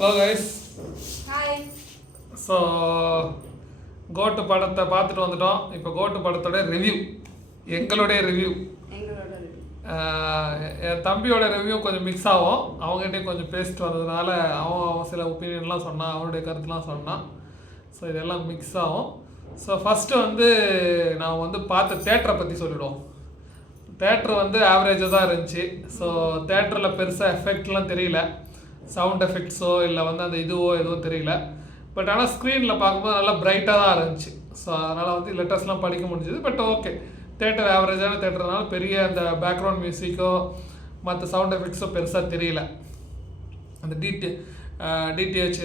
Hello guys. Hi. So கோட்டு படத்தை பார்த்துட்டு வந்துட்டோம். இப்போ கோட்டு படத்தோட ரிவ்யூ, எங்களுடைய ரிவ்யூ. என் தம்பியோட ரிவ்யூ கொஞ்சம் மிக்ஸ் ஆகும். அவங்ககிட்டயும் கொஞ்சம் பேசிட்டு வந்ததுனால அவன் சில ஒப்பீனியன்லாம் சொன்னான், அவனுடைய கருத்துலாம் சொன்னான். ஸோ இதெல்லாம் மிக்ஸ் ஆகும். ஸோ ஃபஸ்ட்டு நான் பார்த்த தேட்டரை பற்றி சொல்லிவிடுவோம். தேட்ரு ஆவரேஜாக தான் இருந்துச்சு. ஸோ தேட்டரில் பெருசாக எஃபெக்ட்லாம் தெரியல, சவுண்ட் எஃபெக்ட்ஸோ இல்லை அந்த இதுவோ எதுவும் தெரியல. பட் ஆனால் ஸ்க்ரீனில் பார்க்கும்போது நல்லா பிரைட்டாக தான் இருந்துச்சு. ஸோ அதனால் லெட்டர்ஸ்லாம் படிக்க முடிஞ்சுது. பட் ஓகே, தேட்டர் ஆவரேஜான தேட்டர்னால பெரிய அந்த பேக்ரவுண்ட் மியூசிக்கோ மற்ற சவுண்ட் எஃபெக்ட்ஸோ பெருசாக தெரியல. அந்த டிடிஹெச்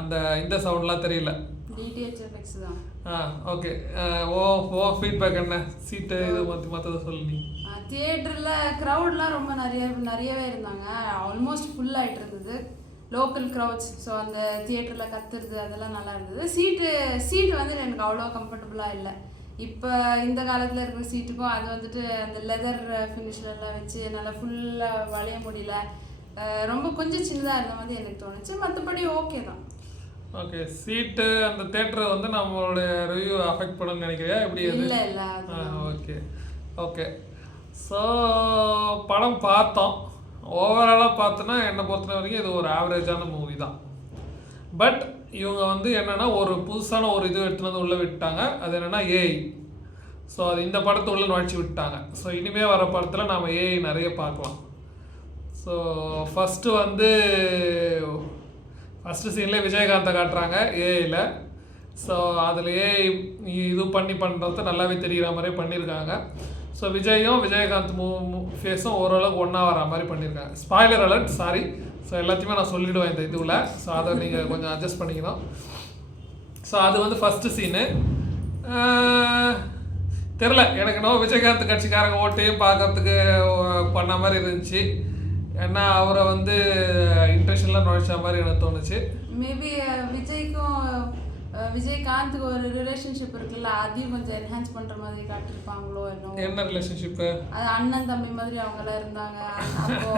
அந்த இந்த சவுண்ட்லாம் தெரியல. ஓகே. ஃபீட்பேக் என்ன? சீட்டு இது மற்றது சொல்லி. தியேட்டரில் க்ரௌட்லாம் ரொம்ப நிறையவே இருந்தாங்க. ஆல்மோஸ்ட் ஃபுல் ஆகிட்டு இருந்தது, லோக்கல் க்ரௌட்ஸ். ஸோ அந்த தியேட்டரில் கத்துறது அதெல்லாம் நல்லா இருந்தது. சீட்டு எனக்கு அவ்வளோ கம்ஃபர்டபுளாக இல்லை. இப்போ இந்த காலத்தில் இருக்கிற சீட்டுக்கும் அது அந்த லெதர் ஃபினிஷ்லலாம் வச்சு நல்லா ஃபுல்லாக வளைய முடியல, ரொம்ப கொஞ்சம் சின்னதாக இருந்த மாதிரி எனக்கு தோணுச்சு. மற்றபடி ஓகே தான். ஓகே. சீட்டு அந்த தேட்டரை நம்மளுடைய ரிவ்யூ அஃபெக்ட் பண்ணணும்னு நினைக்கிறியா? எப்படி? இல்லை. Okay okay. ஸோ படம் பார்த்தோம். ஓவராலாக பார்த்தோன்னா என்னை பொறுத்த வரைக்கும் இது ஒரு ஆவரேஜான மூவி தான். பட் இவங்க என்னென்னா ஒரு புதுசான ஒரு இது எடுத்துகிட்டு உள்ளே விட்டாங்க. அது என்னென்னா ஏஐ. ஸோ அது இந்த படத்தை உள்ளே நுழைச்சி விட்டாங்க. ஸோ இனிமேல் வர படத்தில் நாம் ஏஐ நிறைய பார்க்கலாம். ஸோ ஃபஸ்ட்டு சீன்லேயே விஜயகாந்தை காட்டுறாங்க ஏஐயில். ஸோ அதில் ஏஐ இது பண்ணுறது நல்லாவே தெரிகிற மாதிரியே பண்ணியிருக்காங்க. ஸோ விஜயகாந்த் ஃபேஸும் ஓரளவுக்கு ஒன்றா வர மாதிரி பண்ணியிருக்காங்க. Spoiler alert, sorry. ஸோ எல்லாத்தையுமே நான் சொல்லிவிடுவேன் இந்த இதுவில். ஸோ அதை நீங்கள் கொஞ்சம் அட்ஜஸ்ட் பண்ணிக்கணும். ஸோ அது ஃபஸ்ட்டு சீனு. தெரில, எனக்கு விஜயகாந்த் கட்சிக்காரங்க ஓட்டையும் பார்க்கறதுக்கு பண்ண மாதிரி இருந்துச்சு. ஏன்னா அவரை இன்ட்ரெஸ்ட்லாம் நுழைச்ச மாதிரி எனக்கு தோணுச்சு. மேபி விஜயகாந்துக்கு ஒரு ரிலேஷன்ஷிப் இருக்குல்ல, அதையும் கொஞ்சம் என்ஹான்ஸ் பண்ணுற மாதிரி காட்டியிருப்பாங்களோ என்னோ. என்ன ரிலேஷன்ஷிப்பு? அது அண்ணன் தம்பி மாதிரி அவங்களாம் இருந்தாங்க. அப்போ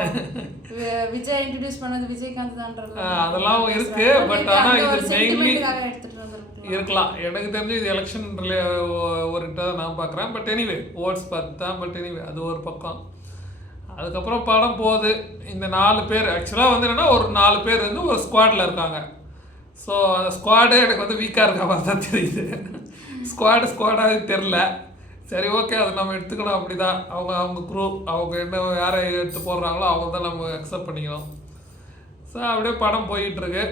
விஜய் இன்ட்ரடியூஸ் பண்ணது விஜயகாந்த் தான்றது அதெல்லாம் இருக்கு. பட் ஆனால் இது மெயின்லி எடுத்துகிட்டு வந்துருக்கலாம் இருக்கலாம். எனக்கு தெரிஞ்சு இது எலெக்ஷன் ஓரிட்டாக தான் நான் பார்க்குறேன். பட் எனிவே ஓட்ஸ் பார்த்து தான். பட் எனிவே அது ஒரு பக்கம். அதுக்கப்புறம் படம் போகுது. இந்த 4 பேர் ஆக்சுவலாக என்னென்னா ஒரு 4 பேர் ஒரு ஸ்குவாடில் இருக்காங்க. ஸோ அந்த ஸ்குவாடே எனக்கு வீக்காக இருக்க மாதிரி தான் தெரியுது. ஸ்குவாடாக தெரில. சரி, ஓகே, அது நம்ம எடுத்துக்கணும். அப்படி தான் அவங்க குரூப், அவங்க என்ன யாரை எடுத்து போடுறாங்களோ அவங்க தான் நம்ம அக்செப்ட் பண்ணிக்கணும். ஸோ அப்படியே படம் போயிட்டுருக்கு.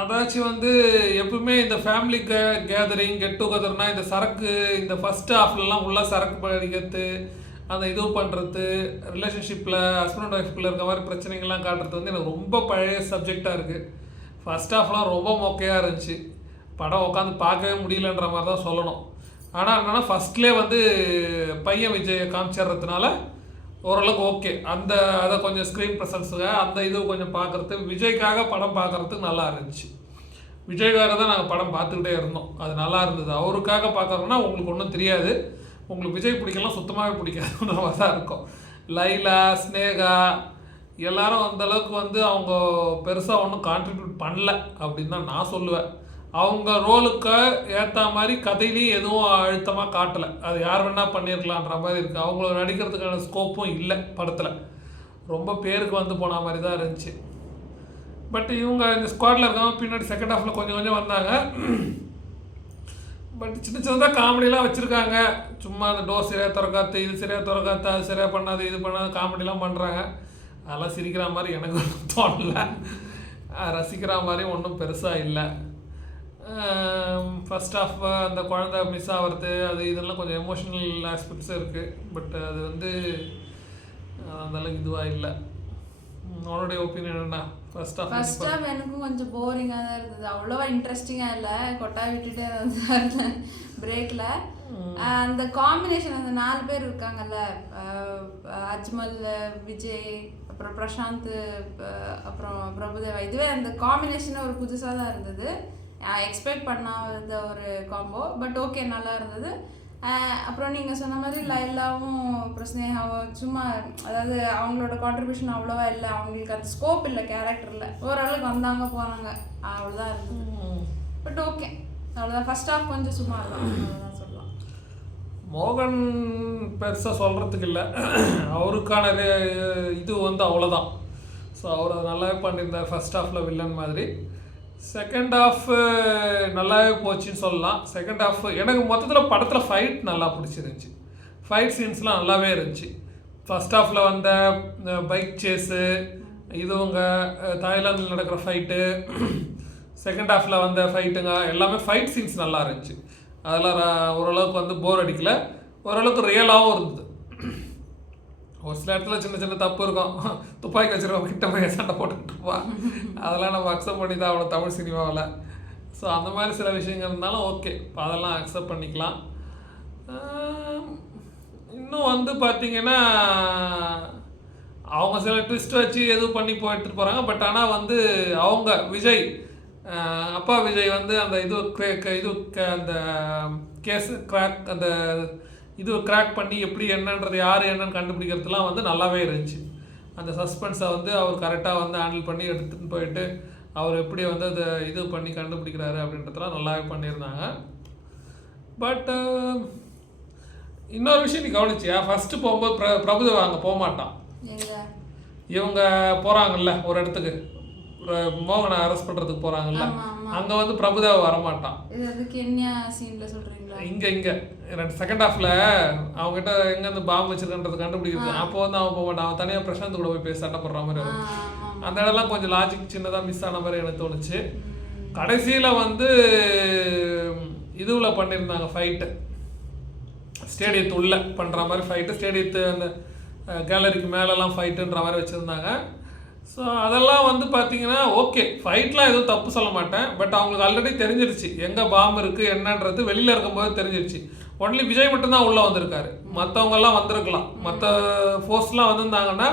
அதாச்சும் எப்பவுமே இந்த ஃபேமிலி கேதரிங் கெட் டுகெதர்னால் இந்த சரக்கு, இந்த ஃபஸ்ட் ஹாஃப்லலாம் ஃபுல்லாக சரக்கு படிக்கிறது, அந்த இது பண்ணுறது, ரிலேஷன்ஷிப்பில் ஹஸ்பண்ட் அண்ட் ஒய்ஃப்குள்ளே இருக்க மாதிரி பிரச்சனைகள்லாம் காட்டுறது எனக்கு ரொம்ப பழைய சப்ஜெக்டாக இருக்குது. ஃபஸ்ட் ஹாஃப்லாம் ரொம்ப மொக்கையாக இருந்துச்சு. படம் உட்காந்து பார்க்கவே முடியலன்ற மாதிரி தான் சொல்லணும். ஆனால் என்னென்னா ஃபஸ்ட்லேயே பையன் விஜயை காமிச்சிட்றதுனால ஓரளவுக்கு ஓகே. அதை கொஞ்சம் ஸ்க்ரீன் ப்ரெசன்ஸுங்க அந்த இது கொஞ்சம் பார்க்குறது, விஜய்க்காக படம் பார்க்குறதுக்கு நல்லா இருந்துச்சு. விஜய்க்காக தான் நாங்கள் படம் பார்த்துக்கிட்டே இருந்தோம். அது நல்லா இருந்தது. அவருக்காக பார்க்குறோன்னா உங்களுக்கு ஒன்றும் தெரியாது. உங்களுக்கு விஜய் பிடிக்கலாம் சுத்தமாகவே பிடிக்காதுன்ற மாதிரி தான் இருக்கும். லைலா, ஸ்னேகா எல்லாரும் அந்தளவுக்கு அவங்க பெருசாக ஒன்றும் கான்ட்ரிபியூட் பண்ணல அப்படின்னு தான் நான் சொல்லுவேன். அவங்க ரோலுக்கு ஏற்ற மாதிரி கதையிலையும் எதுவும் அழுத்தமாக காட்டலை. அது யார் வேணால் பண்ணியிருக்கலான்ற மாதிரி இருக்குது. அவங்கள நடிக்கிறதுக்கான ஸ்கோப்பும் இல்லை படத்தில். ரொம்ப பேருக்கு போன மாதிரி தான் இருந்துச்சு. பட் இவங்க இந்த ஸ்குவாடில் இருக்காங்க. பின்னாடி செகண்ட் ஹாஃபில் கொஞ்சம் வந்தாங்க. பட் சின்னதாக காமெடியெலாம் வச்சுருக்காங்க. சும்மா அந்த டோர் சரியாக திறக்காத்து, இது சரியாக திறக்காத்து, அது சரியாக பண்ணாது, இது பண்ணாது, காமெடியெலாம் பண்ணுறாங்க. அதெல்லாம் சிரிக்கிற மாதிரி எனக்கு ஒன்றும் தோணலை. ரசிக்கிற மாதிரி ஒன்றும் பெருசாக இல்லை. ஃபஸ்ட் ஆஃப் அந்த குழந்தை மிஸ் ஆகிறது, அது இதெல்லாம் கொஞ்சம் எமோஷ்னல் ஆஸ்பெக்ட்ஸும் இருக்குது. பட் அது அந்தளவுக்கு இதுவாக இல்லை. உன்னோடைய ஒப்பீனியன் என்ன? ஃபர்ஸ்ட் ஆஃப் எனக்கும் கொஞ்சம் போரிங்காக தான் இருந்தது. அவ்வளோவா இன்ட்ரெஸ்டிங்காக இல்லை. கொட்டாய் விட்டுட்டே இருந்தேன் பிரேக்கில். அந்த காம்பினேஷன், அந்த 4 பேர் இருக்காங்கல்ல, அஜ்மல், விஜய், அப்புறம் பிரசாந்த், அப்புறம் பிரபுதேவா, இதுவே அந்த காம்பினேஷனே ஒரு புதுசாக தான் இருந்தது. எக்ஸ்பெக்ட் பண்ணாத ஒரு காம்போ. பட் ஓகே, நல்லா இருந்தது. அப்புறம் நீங்கள் சொன்ன மாதிரி லைலாவும் அப்புறம் ஸ்னேகாவும் சும்மா அதாவது அவங்களோட கான்ட்ரிபியூஷன் அவ்வளோவா இல்லை, அவங்களுக்கு அந்த ஸ்கோப் இல்லை கேரக்டரில். ஓரளவுக்கு வந்தாங்க போனாங்க அவ்வளோதான் இருந்தது. பட் ஓகே, அவ்வளோதான். ஃபர்ஸ்ட் ஹாஃப் கொஞ்சம் சும்மா தான், அவ்வளோதான் சொல்லலாம். மோகன் பெருசாக சொல்கிறதுக்கு இல்லை, அவருக்கான இது வந்து அவ்வளோதான். ஸோ அவர் அதை நல்லாவே பண்ணியிருந்தார் ஃபர்ஸ்ட் ஹாஃபில் வில்லன் மாதிரி. செகண்ட் ஹாஃப் நல்லாவே போச்சுன்னு சொல்லலாம். செகண்ட் ஹாஃப் எனக்கு மொத்தத்தில் படத்தில் ஃபைட் நல்லா பிடிச்சிருந்துச்சி. ஃபைட் சீன்ஸ்லாம் நல்லாவே இருந்துச்சு. ஃபர்ஸ்ட் ஹாஃபில் வந்த பைக் சேஸு, இதுவங்க தாய்லாந்தில் நடக்கிற ஃபைட்டு, செகண்ட் ஹாஃபில் வந்த ஃபைட்டுங்க எல்லாமே ஃபைட் சீன்ஸ் நல்லா இருந்துச்சு. அதெல்லாம் ஓரளவுக்கு வந்து போர் அடிக்கல, ஓரளவுக்கு ரியலாகவும் இருந்தது. ஒரு சில இடத்துல சின்ன சின்ன தப்பு இருக்கும், துப்பாக்கி வச்சுருக்கோம் கிட்ட போய் சண்டை போட்டுக்கிட்டு இருப்பான், அதெல்லாம் நம்ம அக்செப்ட் பண்ணி தான் அவ்வளோ தமிழ் சினிமாவில். ஸோ அந்த மாதிரி சில விஷயங்கள் இருந்தாலும் ஓகே, இப்போ அதெல்லாம் அக்செப்ட் பண்ணிக்கலாம். இன்னும் வந்து பார்த்திங்கன்னா அவங்க சில ட்விஸ்ட் வச்சு எதுவும் பண்ணி போயிட்டு போகிறாங்க. பட் ஆனால் வந்து அவங்க விஜய் அப்பா விஜய் வந்து அந்த அந்த கேஸு கிராக் அந்த இது கிராக் பண்ணி எப்படி என்னன்றது யார் என்னன்னு கண்டுபிடிக்கிறதுலாம் வந்து நல்லாவே இருந்துச்சு. அந்த சஸ்பென்ஸை வந்து அவர் கரெக்டாக வந்து ஹேண்டில் பண்ணி எடுத்துகிட்டு போயிட்டு அவர் எப்படி வந்து அதை இது பண்ணி கண்டுபிடிக்கிறாரு அப்படின்றதெல்லாம் நல்லாவே பண்ணியிருந்தாங்க. பட் இன்னொரு விஷயம் நீ கவனிச்சியா, ஃபஸ்ட்டு போகும்போது பிரபுதேவா அங்கே போக மாட்டான். இவங்க போகிறாங்கல்ல ஒரு இடத்துக்கு, மோகனை அரெஸ்ட் பண்ணுறதுக்கு போகிறாங்கல்ல, அங்கே வந்து பிரபுதேவா வரமாட்டான். இங்கே செகண்ட் ஹாஃபில் அவங்ககிட்ட எங்கேருந்து பாம்பு வச்சிருக்கன்றது கண்டுபிடிக்கிறது, அப்போ வந்து அவன் போக மாட்டான். அவன் தனியாக பிரசாந்த் கூட போய் பேச சண்டை போடுற மாதிரி வரும். அந்த இடம்லாம் கொஞ்சம் லாஜிக் சின்னதாக மிஸ் ஆன மாதிரி எனக்கு தோணுச்சு. கடைசியில் வந்து இதுவில் பண்ணியிருந்தாங்க ஃபைட்டு, ஸ்டேடியத்து உள்ளே பண்ணுற மாதிரி ஃபைட்டு, ஸ்டேடியத்து அந்த கேலரிக்கு மேலெலாம் ஃபைட்டுன்ற மாதிரி வச்சுருந்தாங்க. ஸோ அதெல்லாம் வந்து பார்த்தீங்கன்னா ஓகே, ஃபைட்லாம் எதுவும் தப்பு சொல்ல மாட்டேன். பட் அவங்களுக்கு ஆல்ரெடி தெரிஞ்சிருச்சு எங்கே பாம்பு இருக்குது என்னன்றது, வெளியில் இருக்கும்போது தெரிஞ்சிருச்சு. ஒன்லி விஜய் மட்டும்தான் உள்ளே வந்திருக்காரு, மற்றவங்கெல்லாம் வந்திருக்கலாம். மற்ற ஃபோர்ஸ்லாம் வந்திருந்தாங்கன்னா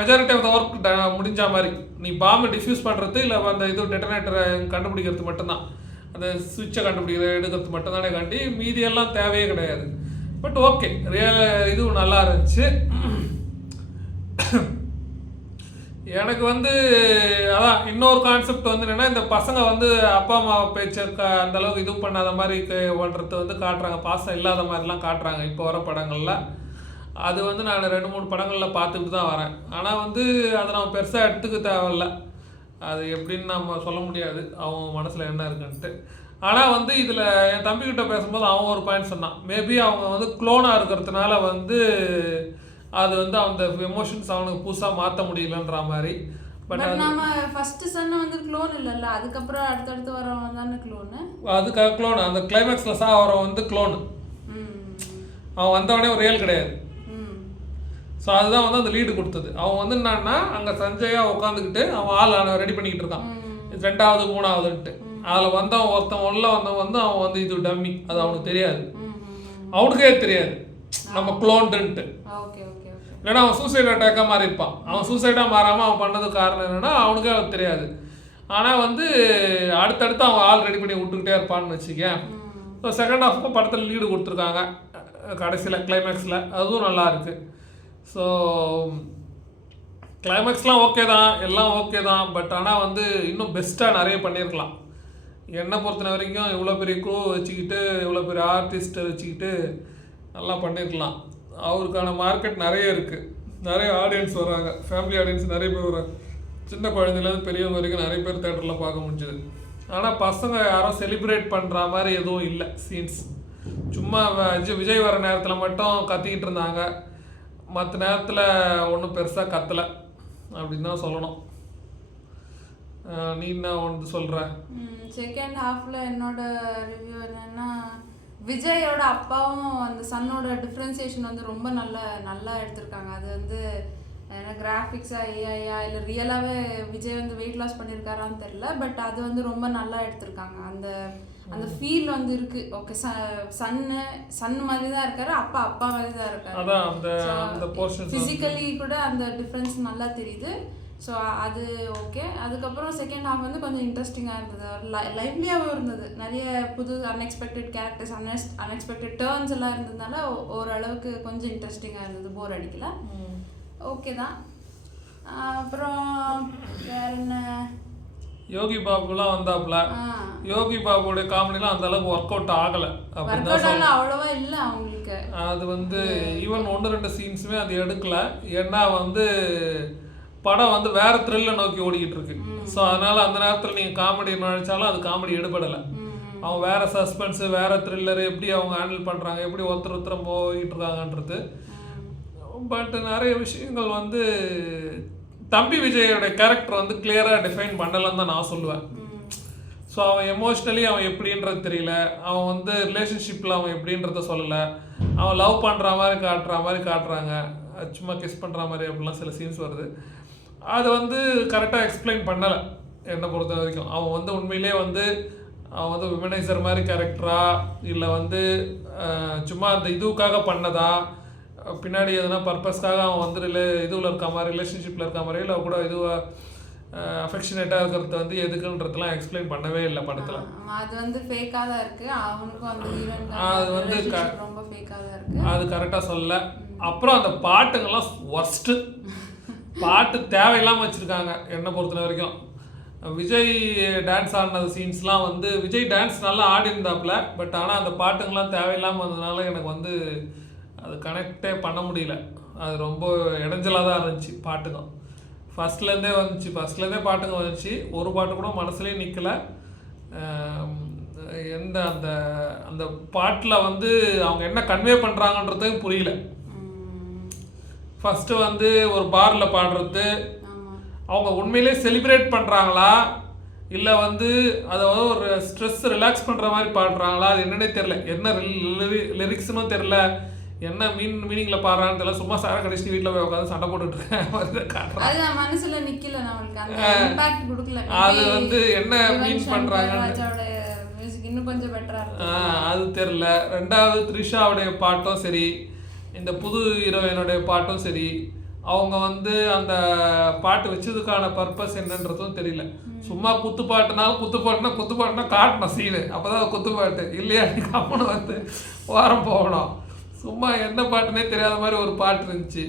மெஜாரிட்டி ஆஃப் த ஒர்க் முடிஞ்ச மாதிரி. நீ பாம்பு டிஃப்யூஸ் பண்ணுறது இல்லை அந்த இது டெட்டனேட்டரை கண்டுபிடிக்கிறது மட்டும்தான், அந்த சுவிட்சை கண்டுபிடிக்கிறது எடுக்கிறது மட்டும்தானே காண்டி, மீதியெல்லாம் தேவையே கிடையாது. பட் ஓகே, இதுவும் நல்லா இருந்துச்சு. எனக்கு வந்து அதான் இன்னொரு கான்செப்ட் வந்து என்னென்னா, இந்த பசங்க வந்து அப்பா அம்மா பேச்சை அந்த அளவுக்கு இது பண்ணாத மாதிரி பண்ணுறது வந்து காட்டுறாங்க, பாசம் இல்லாத மாதிரிலாம் காட்டுறாங்க இப்போ வர படங்களில். அது வந்து நான் 2-3 படங்களில் பார்த்துட்டு தான் வரேன். ஆனால் வந்து அதை நம்ம பெருசாக எடுத்துக்க தேவையில்ல, அது எப்படின்னு நம்ம சொல்ல முடியாது அவங்க மனசில் என்ன இருக்குன்ட்டு. ஆனால் வந்து இதில் என் தம்பிக்கிட்ட பேசும்போது அவன் ஒரு பாயிண்ட் சொன்னான், மேபி அவங்க வந்து க்ளோனாக இருக்கிறதுனால வந்து அது வந்து அந்த எமோஷன்ஸ் அவனுக்கு புதுசாக மாற்ற முடியலன்ற மாதிரி. பட் நம்ம ஃபர்ஸ்ட் சன் வந்து க்ளோன் இல்லைல்ல, அதுக்கப்புறம் அடுத்தடுத்து வரவன் தானே க்ளோனு. அதுக்கு க்ளோனு அந்த கிளைமேக்ஸில் அவன் வந்து க்ளோனு, அவன் வந்தவனே ஒரு ரியல் கிடையாது. ஸோ அதுதான் வந்து அந்த லீடு கொடுத்தது. அவன் வந்து என்னன்னா அங்கே சஞ்சயா உட்காந்துக்கிட்டு அவன் ஆள் ரெடி பண்ணிக்கிட்டு இருக்கான், 2வது 3வதுன்ட்டு. அதில் வந்தவன் ஒருத்தன் உள்ள வந்தவன் வந்து அவன் வந்து இது டம்மி, அது அவனுக்கு தெரியாது, அவனுக்கே தெரியாது நம்ம க்ளோன்டுன்ட்டு. இல்லைன்னா அவன் சூசைட் அட்டாக்காக மாறி இருப்பான். அவன் சூசைடாக மாறாமல் அவன் பண்ணதுக்கு காரணம் என்னென்னா அவனுக்கே அவனுக்கு தெரியாது. ஆனால் வந்து அடுத்தடுத்து அவன் ஆள் ரெடி பண்ணி விட்டுக்கிட்டே இருப்பான்னு வச்சுக்கேன். ஸோ செகண்ட் ஹாஃப்க்கும் படத்தில் லீடு கொடுத்துருக்காங்க கடைசியில் கிளைமேக்ஸில், அதுவும் நல்லா இருக்குது. ஸோ கிளைமேக்ஸ்லாம் ஓகே தான், எல்லாம் ஓகே தான். பட் ஆனால் வந்து இன்னும் பெஸ்ட்டாக நிறைய பண்ணியிருக்கலாம். என்னை பொறுத்த வரைக்கும் இவ்வளோ பெரிய க்ரூ வச்சுக்கிட்டு இவ்வளோ பெரிய ஆர்டிஸ்ட்டை வச்சுக்கிட்டு நல்லா பண்ணியிருக்கலாம். அவருக்கான மார்க்கெட் நிறைய இருக்குது, நிறைய ஆடியன்ஸ் வராங்க, ஃபேமிலி ஆடியன்ஸ் நிறைய பேர் வராங்க, சின்ன குழந்தைலேருந்து பெரியவங்க வரைக்கும் நிறைய பேர் தேட்டரில் பார்க்க முடிஞ்சுது. ஆனால் பசங்க யாரும் செலிப்ரேட் பண்ணுற மாதிரி எதுவும் இல்லை சீன்ஸ். சும்மா விஜய் வர நேரத்தில் மட்டும் கத்திக்கிட்டு இருந்தாங்க, மற்ற நேரத்தில் ஒன்றும் பெருசாக கத்தலை அப்படின்னு தான் சொல்லணும். நீ என்ன ஒன்று சொல்கிற? செகண்ட் ஹாஃபில் என்னோட ரிவ்யூ என்னென்னா, விஜயோட அப்பாவும் அந்த சன்னோட டிஃப்ரென்சியேஷன் வந்து ரொம்ப நல்லா எடுத்திருக்காங்க. அது வந்து கிராஃபிக்ஸா ஏஐயா இல்லை ரியலாகவே விஜய் வந்து வெயிட் லாஸ் பண்ணியிருக்காரான்னு தெரில, பட் அது வந்து ரொம்ப நல்லா எடுத்திருக்காங்க. அந்த ஃபீல் வந்து இருக்குது. ஓகே, சன்னு மாதிரி தான் இருக்காரு, அப்பா மாதிரி தான் இருக்காரு. ஃபிசிக்கலி கூட அந்த டிஃப்ரென்ஸ் நல்லா தெரியுது. ஸோ அது ஓகே. அதுக்கப்புறம் செகண்ட் ஹாஃப் வந்து கொஞ்சம் இன்ட்ரெஸ்டிங்காக இருந்தது, லைவ்லியாகவும் இருந்தது. நிறைய புது அன்எக்ஸ்பெக்டட் கேரக்டர்ஸ், அன்எக்ஸ்பெக்டட் டேர்ன்ஸ் எல்லாம் இருந்ததுனால ஓரளவுக்கு கொஞ்சம் இன்ட்ரெஸ்டிங்காக இருந்தது, போர் அடிக்கல, ஓகே தான். அப்புறம் வேற என்ன, யோகி பாபுலாம் வந்தாப்புல. யோகி பாபுடைய காமெடிலாம் அந்த அளவுக்கு ஒர்க் அவுட் ஆகலை அப்படின்னு தான் அவ்வளோவா இல்லை அவங்களுக்கு. அது வந்து ஈவன் 1-2 சீன்ஸுமே அது எடுக்கல. ஏன்னா வந்து படம் வந்து வேற த்ரில்லை நோக்கி ஓடிக்கிட்டு இருக்கு. ஸோ அதனால அந்த நேரத்தில் நீங்கள் காமெடி நினைச்சாலும் அது காமெடி எடுபடலை. அவங்க வேற சஸ்பென்ஸு, வேற த்ரில்லரு, எப்படி அவங்க ஹேண்டில் பண்ணுறாங்க, எப்படி ஒருத்தர் போயிட்டு இருக்காங்கன்றது. பட் நிறைய விஷயங்கள் வந்து தம்பி விஜயோட கேரக்டர் வந்து கிளியராக டிஃபைன் பண்ணலன்னு தான் நான் சொல்லுவேன். ஸோ அவன் எமோஷ்னலி அவன் எப்படின்றது தெரியல, அவன் வந்து ரிலேஷன்ஷிப்பில் அவன் எப்படின்றத சொல்லலை, அவன் லவ் பண்ணுற மாதிரி காட்டுறாங்க, சும்மா கிஸ் பண்ணுற மாதிரி அப்படிலாம் சில சீன்ஸ் வருது. அது வந்து கரெக்டாக எக்ஸ்பிளைன் பண்ணலை என்னை பொறுத்த வரைக்கும். அவன் வந்து உண்மையிலே வந்து அவன் வந்து விமனைசர் மாதிரி கேரக்டரா, இல்லை வந்து சும்மா அந்த இதுவுக்காக பண்ணதா, பின்னாடி எதுனா பர்பஸ்க்காக அவன் வந்து இதுவில் இருக்க மாதிரி, ரிலேஷன்ஷிப்பில் இருக்க மாதிரி, இல்லை கூட இதுவாக அஃபெக்ஷனேட்டாக இருக்கிறது வந்து எதுக்குன்றதுலாம் எக்ஸ்பிளைன் பண்ணவே இல்லை படத்தில். அது வந்து ஃபேக்காக தான் இருக்குது, அவனுக்கும் அந்த அது வந்து ரொம்ப ஃபேக்காக தான் இருக்குது, அது கரெக்டாக சொல்லலை. அப்புறம் அந்த பாட்டுங்கள்லாம் ஒர்ஸ்ட்டு, பாட்டு தேவையில்லாமல் வச்சுருக்காங்க என்னை பொறுத்த வரைக்கும். விஜய் டான்ஸ் ஆடின சீன்ஸ்லாம் வந்து விஜய் டான்ஸ் நல்லா ஆடி இருந்தாப்புல, பட் ஆனால் அந்த பாட்டுங்கள்லாம் தேவையில்லாமல் வந்ததுனால எனக்கு வந்து அது கனெக்டே பண்ண முடியல. அது ரொம்ப இடைஞ்சலாக தான் இருந்துச்சு. பாட்டுங்க ஃபஸ்ட்லேருந்தே பாட்டுங்க வந்துச்சு, ஒரு பாட்டு கூட மனசுலேயே நிற்கலை. எந்த அந்த அந்த பாட்டில் வந்து அவங்க என்ன கன்வே பண்ணுறாங்கன்றதும் புரியல. ஃபஸ்ட்டு வந்து ஒரு பாரில் பாடுறது, அவங்க உண்மையிலே செலிப்ரேட் பண்ணுறாங்களா, இல்லை வந்து அதாவது ஒரு ஸ்ட்ரெஸ் ரிலாக்ஸ் பண்ணுற மாதிரி பாடுறாங்களா, அது என்னன்னே தெரில. என்ன லிரிக்ஸ்னும் தெரில, என்ன மீனிங்கில் பாடுறான்னு தெரியல. சும்மா சார கடிச்சிட்டு வீட்டில் போய் உட்காந்து சண்டை போட்டுட்ருக்கேன். அது வந்து என்ன மீன் பண்ணுறாங்க இன்னும் கொஞ்சம் பெட்டராக அது தெரில. ரெண்டாவது த்ரிஷாவுடைய பாட்டும் சரி, இந்த புது ஹீரோயினுடைய பாட்டும் சரி, அவங்க வந்து அந்த பாட்டு வச்சதுக்கான பர்பஸ் என்னன்றதும் தெரியல. சும்மா குத்துப்பாட்டுனா காட்டணும் சீனு, அப்போ தான் குத்துப்பாட்டு, இல்லையா கம்முன்னு வந்து வாரம் போகணும். சும்மா என்ன பாட்டுனே தெரியாத மாதிரி ஒரு பாட்டு இருந்துச்சு.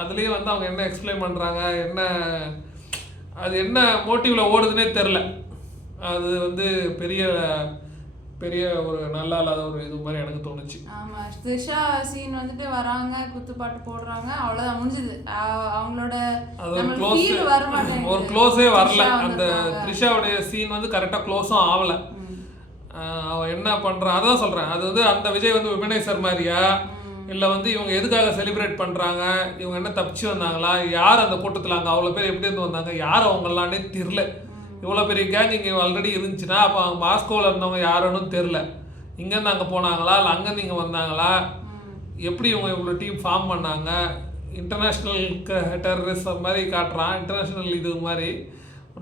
அதுலேயும் வந்து அவங்க என்ன எக்ஸ்பிளைன் பண்ணுறாங்க, அது என்ன மோட்டிவில் ஓடுதுன்னே தெரில. அது வந்து பெரிய ஒரு நல்லா இல்லாத ஒரு இது மாதிரி எனக்கு தோணுச்சு. ஆமாம், த்ரிஷா சீன் வந்துட்டு வராங்க, குத்துப்பாட்டு போடுறாங்க, அவ்வளோதான் முடிஞ்சுது. அவங்களோட ஒரு க்ளோஸே வரல. அந்த த்ரிஷாவுடைய சீன் வந்து கரெக்டாக க்ளோஸும் ஆகலை. அவன் என்ன பண்ணுறான் அதான் சொல்கிறேன். அது வந்து அந்த விஜய் வந்து விமனைசர் மாதிரியா, இல்லை வந்து இவங்க எதுக்காக செலிப்ரேட் பண்ணுறாங்க, இவங்க என்ன தப்பிச்சு வந்தாங்களா, யார் அந்த கூட்டத்தில் அங்கே அவ்வளோ பேர் எப்படி இருந்து வந்தாங்க, யார் அவங்களானே தெரில. இவ்வளோ பெரிய கேங் இங்கே ஆல்ரெடி இருந்துச்சுன்னா அப்போ அவங்க மாஸ்கோவில் இருந்தவங்க யாருன்னு தெரில. இங்கேருந்து அங்கே போனாங்களா, இல்லை அங்கேருந்து இங்கே வந்தாங்களா, எப்படி இவங்க இவ்வளோ டீம் ஃபார்ம் பண்ணாங்க. இன்டர்நேஷ்னல் டெரரிசம் மாதிரி காட்டுறான், இன்டர்நேஷ்னல் இது மாதிரி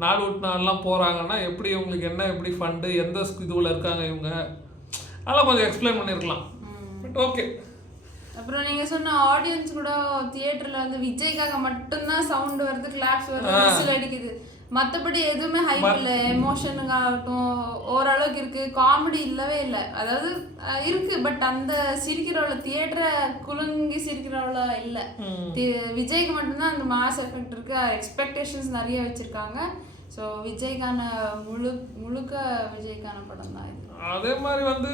நாடு விட்டு நாடெலாம் போகிறாங்கன்னா எப்படி இவங்களுக்கு என்ன, எப்படி ஃபண்டு, எந்த இதுவில் இருக்காங்க இவங்க, அதெல்லாம் கொஞ்சம் எக்ஸ்பிளைன் பண்ணியிருக்கலாம். But okay. அப்புறம் நீங்கள் சொன்ன ஆடியன்ஸ் கூட தியேட்டரில் வந்து விஜய்க்காக மட்டும்தான் சவுண்டு வருது, கிளாப்ஸ் வருது, விசில் அடிக்குது, மற்றபடி எதுவுமே ஹைப் இல்லை. எமோஷனுக்காகட்டும் ஓரளவுக்கு இருக்குது, காமெடி இல்லவே இல்லை. அதாவது இருக்குது, பட் அந்த சிரிக்கிறவள தியேட்டரை குலுங்கி சிரிக்கிறவள இல்லை. விஜய்க்கு மட்டும்தான் அந்த மாஸ் எஃபெக்ட் இருக்குது, எக்ஸ்பெக்டேஷன்ஸ் நிறைய வச்சுருக்காங்க. ஸோ விஜய்க்கான முழுக்க விஜய்க்கான படம் தான் இது. அதே மாதிரி வந்து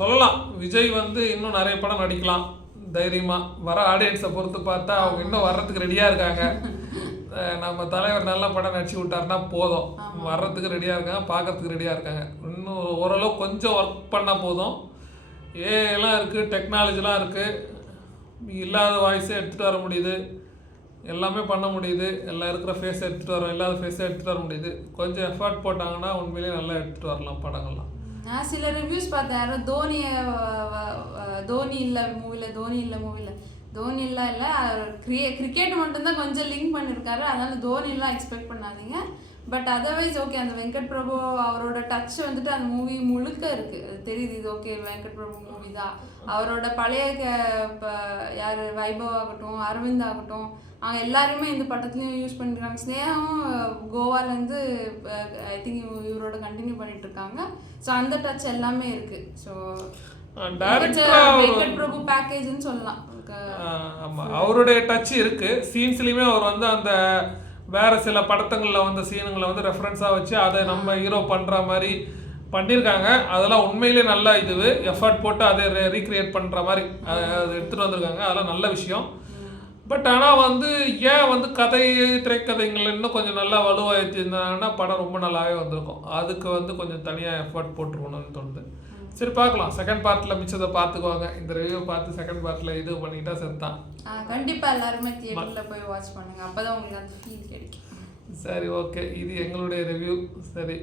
சொல்லலாம், விஜய் வந்து இன்னும் நிறைய படம் நடிக்கலாம் தைரியமாக. வர ஆடியன்ஸை பொறுத்து பார்த்தா அவங்க இன்னும் வர்றதுக்கு ரெடியாக இருக்காங்க. நம்ம தலைவர் நல்ல படம் நடிச்சு விட்டாருன்னா போதும், வர்றதுக்கு ரெடியாக இருக்காங்க, பார்க்கறதுக்கு ரெடியாக இருக்காங்க. இன்னும் ஓரளவு கொஞ்சம் ஒர்க் பண்ணால் போதும். ஏஎல்லாம் இருக்குது, டெக்னாலஜிலாம் இருக்குது, இல்லாத வாய்ஸை எடுத்துகிட்டு வர முடியுது, எல்லாமே பண்ண முடியுது. எல்லாம் இருக்கிற ஃபேஸை எடுத்துகிட்டு வரோம், இல்லாத ஃபேஸை எடுத்துகிட்டு வர முடியுது. கொஞ்சம் எஃபர்ட் போட்டாங்கன்னா உண்மையிலேயே நல்லா எடுத்துகிட்டு வரலாம் படங்கள்லாம். நான் சில ரிவ்யூஸ் பார்த்தேன், யாரும் தோனி இல்லை கிரிக்கெட் மட்டும்தான் கொஞ்சம் லிங்க் பண்ணியிருக்காரு, அதனால தோனிலாம் எக்ஸ்பெக்ட் பண்ணாதீங்க. பட் அதர்வைஸ் ஓகே அந்த வெங்கட் பிரபு அவரோட டச் வந்துட்டு அந்த மூவி முழுக்க இருக்கு, அது தெரியுது. இது ஓகே வெங்கட் பிரபு மூவி தான். அவரோட பழைய யார் வைபவ் ஆகட்டும், அரவிந்த் ஆகட்டும், அவங்க எல்லாருமே இந்த படத்துலையும் யூஸ் பண்ணிருக்காங்க. ஸ்னேகாவும் கோவாலேருந்து ஐ திங்க் இவரோட கண்டினியூ பண்ணிட்டு இருக்காங்க. ஸோ அந்த டச் எல்லாமே இருக்கு. ஸோ வெங்கட் பிரபு பேக்கேஜ்னு சொல்லலாம். ஆமாம், அவருடைய டச் இருக்கு. சீன்ஸ்லையுமே அவர் வந்து அந்த வேற சில படத்துங்களில் வந்து சீனுங்களை வந்து ரெஃபரன்ஸாக வச்சு அதை நம்ம ஹீரோ பண்ணுற மாதிரி பண்ணியிருக்காங்க. அதெல்லாம் உண்மையிலே நல்ல இது எஃபர்ட் போட்டு அதை ரீக்ரியேட் பண்ணுற மாதிரி அதை எடுத்துகிட்டு வந்திருக்காங்க. அதெல்லாம் நல்ல விஷயம். பட் ஆனால் வந்து ஏன் வந்து கதை திரைக்கதைகள் இன்னும் கொஞ்சம் நல்லா வலுவாக ஏற்றிருந்தாங்கன்னா படம் ரொம்ப நல்லாவே வந்திருக்கும். அதுக்கு வந்து கொஞ்சம் தனியாக எஃபர்ட் போட்டுருக்கணும்னு தோணுது. சரி பார்க்கலாம், செகண்ட் பார்ட்டில் மிச்சத்தை பார்த்துக்குவாங்க. இந்த ரிவ்யூ பார்த்து செகண்ட் பார்ட்டில் இது பண்ணிட்டா சரிதான். கண்டிப்பாக எல்லாருமே தியேட்டரில் போய் வாட்ச் பண்ணுங்க, அப்போதான் உங்களுக்கு அந்த ஃபீல் கிடைக்கும். சரி ஓகே, இது எங்களுடைய ரிவ்யூ. சரி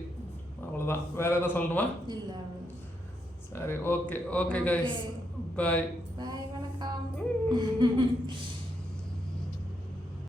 அவ்வளோதான், வேறு எதாவது சொல்லணுமா? இல்லை. சரி ஓகே கைஸ், பாய். பாய், வணக்கம்.